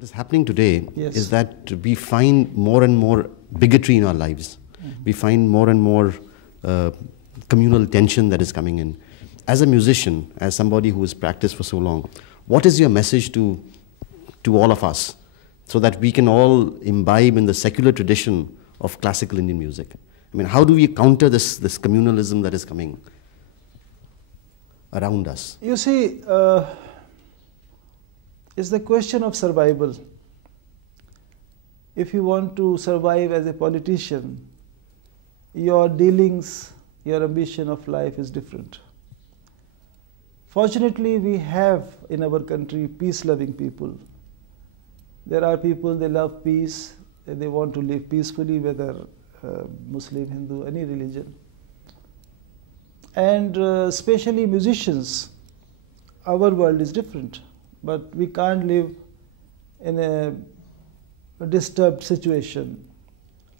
What is happening today Yes. is that we find more and more bigotry in our lives. We find more and more communal tension that is coming in. As a musician, as somebody who has practiced for so long, what is your message to all of us so that we can all imbibe in the secular tradition of classical Indian music? I mean, how do we counter this communalism that is coming around us? You see, it's the question of survival. If you want to survive as a politician, your dealings, your ambition of life is different. Fortunately, we have in our country peace-loving people. There are people, they love peace, they want to live peacefully, whether Muslim, Hindu, any religion. And especially musicians, our world is different, but we can't live in a disturbed situation.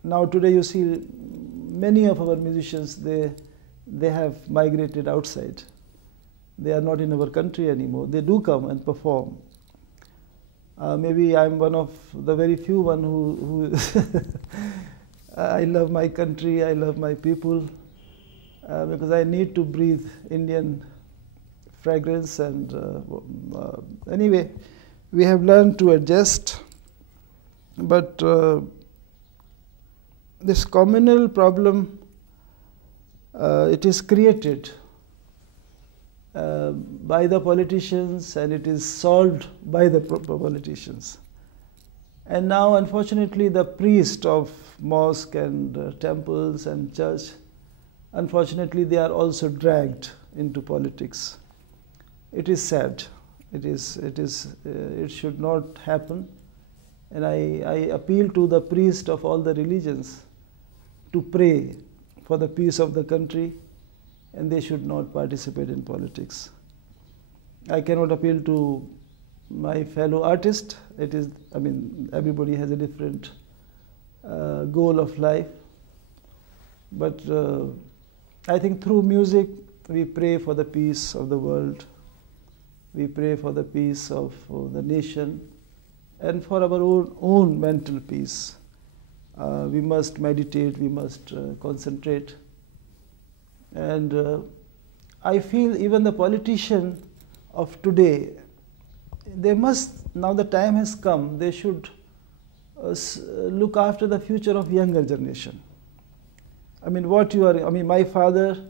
Now today you see many of our musicians, they have migrated outside. They are not in our country anymore. They do come and perform. Maybe I'm one of the very few one who I love my country, I love my people, because I need to breathe Indian fragrance. And anyway, we have learned to adjust. But this communal problem, it is created by the politicians, and it is solved by the politicians. And now, unfortunately, the priest of mosque and temples and church, unfortunately, they are also dragged into politics. It is sad. It should not happen. And I appeal to the priest of all the religions to pray for the peace of the country, and they should not participate in politics. I cannot appeal to my fellow artists. Everybody has a different goal of life. But I think through music, we pray for the peace of the world. We pray for the peace of the nation and for our own mental peace. We must meditate, we must concentrate. And I feel even the politician of today, they must, now the time has come, they should look after the future of younger generation. My father,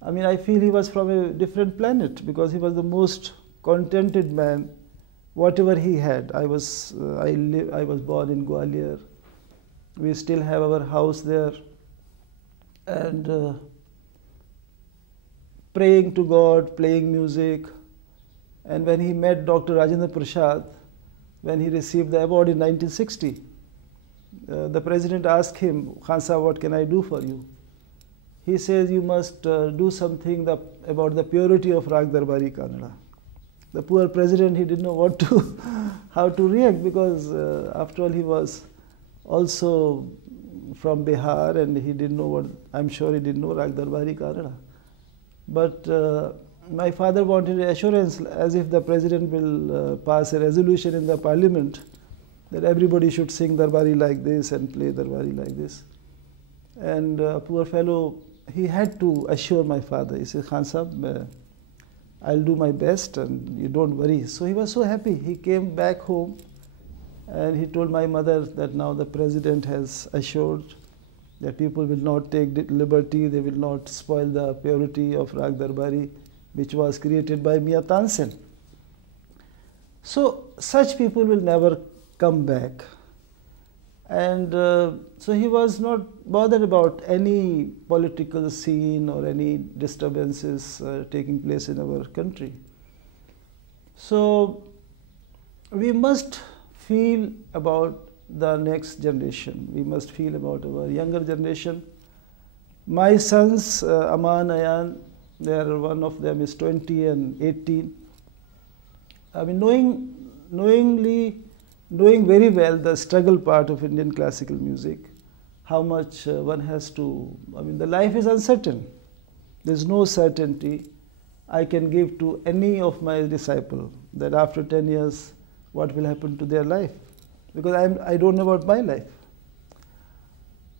I feel he was from a different planet, because he was the most contented man, whatever he had. I was born in Gwalior. We still have our house there. And praying to God, playing music. And when he met Dr. Rajendra Prasad, when he received the award in 1960, the president asked him, "Khan Sahab, what can I do for you?" He says, "You must do something about the purity of Rag Darbari Kannada." The poor president, he didn't know how to react, because after all, he was also from Bihar, and he didn't know I'm sure he didn't know Rag Darbari Kannada. But my father wanted assurance, as if the president will pass a resolution in the parliament that everybody should sing Darbari like this and play Darbari like this. And poor fellow, he had to assure my father. He said, "Khan Sahab, I'll do my best, and you don't worry." So he was so happy. He came back home, and he told my mother that now the president has assured that people will not take liberty, they will not spoil the purity of Rag Darbari, which was created by Mia Tansen. So such people will never come back. And so he was not bothered about any political scene or any disturbances taking place in our country. So we must feel about the next generation. We must feel about our younger generation. My sons, Aman, Ayan, one of them is 20 and 18. Knowing very well the struggle part of Indian classical music, how much one has to, the life is uncertain. There's no certainty I can give to any of my disciples that after 10 years what will happen to their life, because I don't know about my life.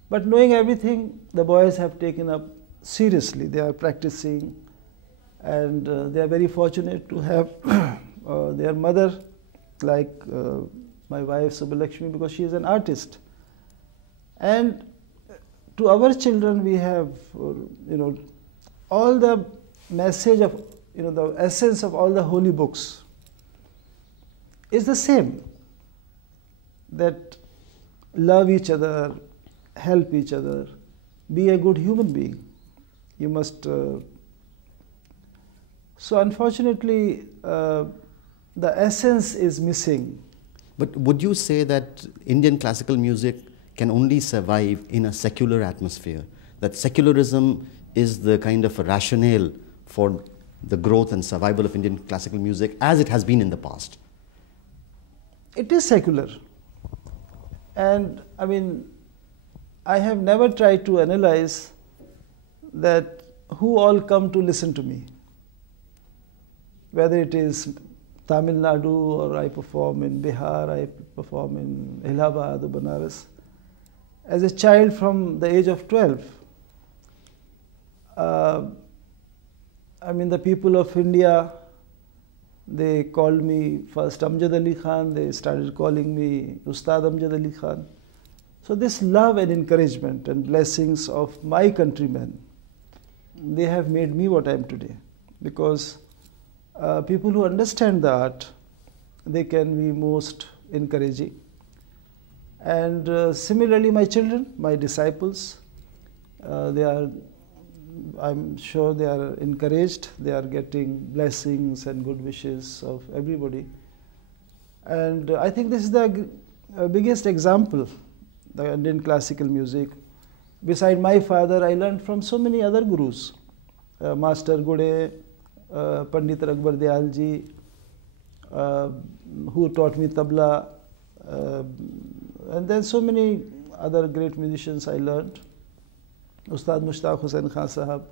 But knowing everything, the boys have taken up seriously. They are practicing, and they are very fortunate to have their mother, like my wife Subbalakshmi, because she is an artist. And to our children, we have, all the message of, the essence of all the holy books is the same, that love each other, help each other, be a good human being. You must. So unfortunately, the essence is missing. But would you say that Indian classical music can only survive in a secular atmosphere? That secularism is the kind of a rationale for the growth and survival of Indian classical music as it has been in the past? It is secular. And I mean, I have never tried to analyze that who all come to listen to me. Whether it is Tamil Nadu, or I perform in Bihar, I perform in Allahabad or Banaras. As a child from the age of 12, I mean, the people of India, they called me first Amjad Ali Khan, they started calling me Ustad Amjad Ali Khan. So this love and encouragement and blessings of my countrymen, they have made me what I am today. Because people who understand the art, they can be most encouraging. And similarly, my children, my disciples, I'm sure they are encouraged, they are getting blessings and good wishes of everybody. And I think this is the biggest example, the Indian classical music. Beside my father, I learned from so many other gurus, Master Gude, Pandit Akbar Dayal ji, who taught me tabla, and then so many other great musicians I learned. Ustad Mushtaq Hussain Khan Sahab,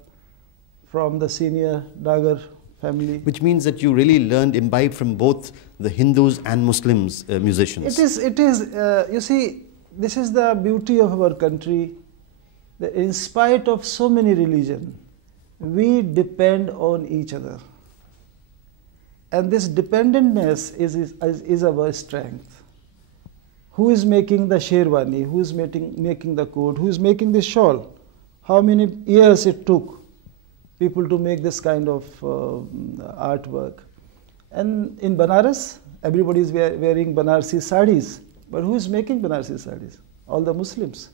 from the senior Dagar family. Which means that you really learned, imbibed from both the Hindus and Muslims musicians. It is, you see, this is the beauty of our country, that in spite of so many religions, we depend on each other. And this dependentness is our strength. Who is making the sherwani? Who is making the coat? Who is making the shawl? How many years it took people to make this kind of artwork? And in Banaras, everybody is wearing Banarsi sarees. But who is making Banarsi sarees? All the Muslims.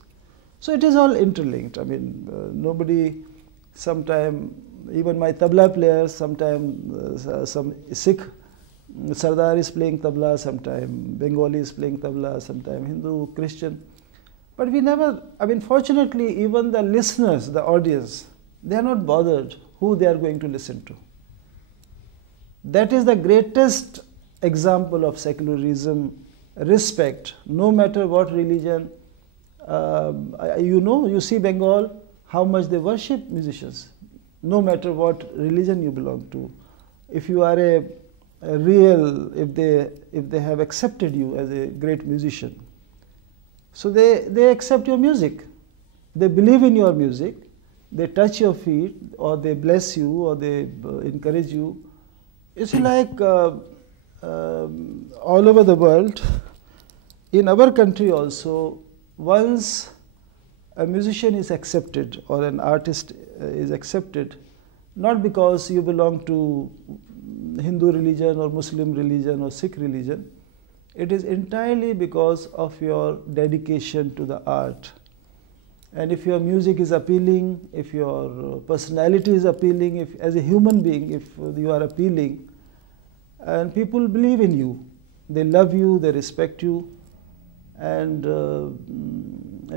So it is all interlinked. I mean, nobody, sometime, even my tabla players, sometime some Sikh Sardar is playing tabla, sometime Bengali is playing tabla, sometime Hindu, Christian. But we never, I mean, fortunately, even the listeners, the audience, they are not bothered who they are going to listen to. That is the greatest example of secularism, respect, no matter what religion. You see Bengal, how much they worship musicians, no matter what religion you belong to. If you are a real, if they have accepted you as a great musician, so they accept your music. They believe in your music. They touch your feet, or they bless you, or they encourage you. It's like all over the world, in our country also, once a musician is accepted or an artist is accepted, not because you belong to Hindu religion or Muslim religion or Sikh religion, it is entirely because of your dedication to the art. And if your music is appealing, if your personality is appealing, if as a human being, if you are appealing, and people believe in you, they love you, they respect you, and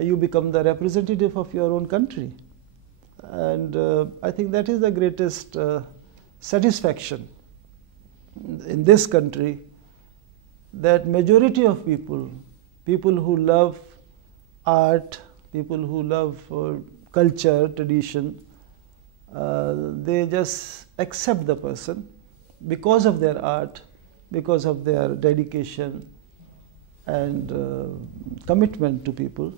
you become the representative of your own country. And I think that is the greatest satisfaction in this country, that majority of people who love art, people who love culture, tradition, they just accept the person because of their art, because of their dedication and commitment to people,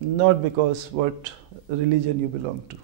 not because what religion you belong to.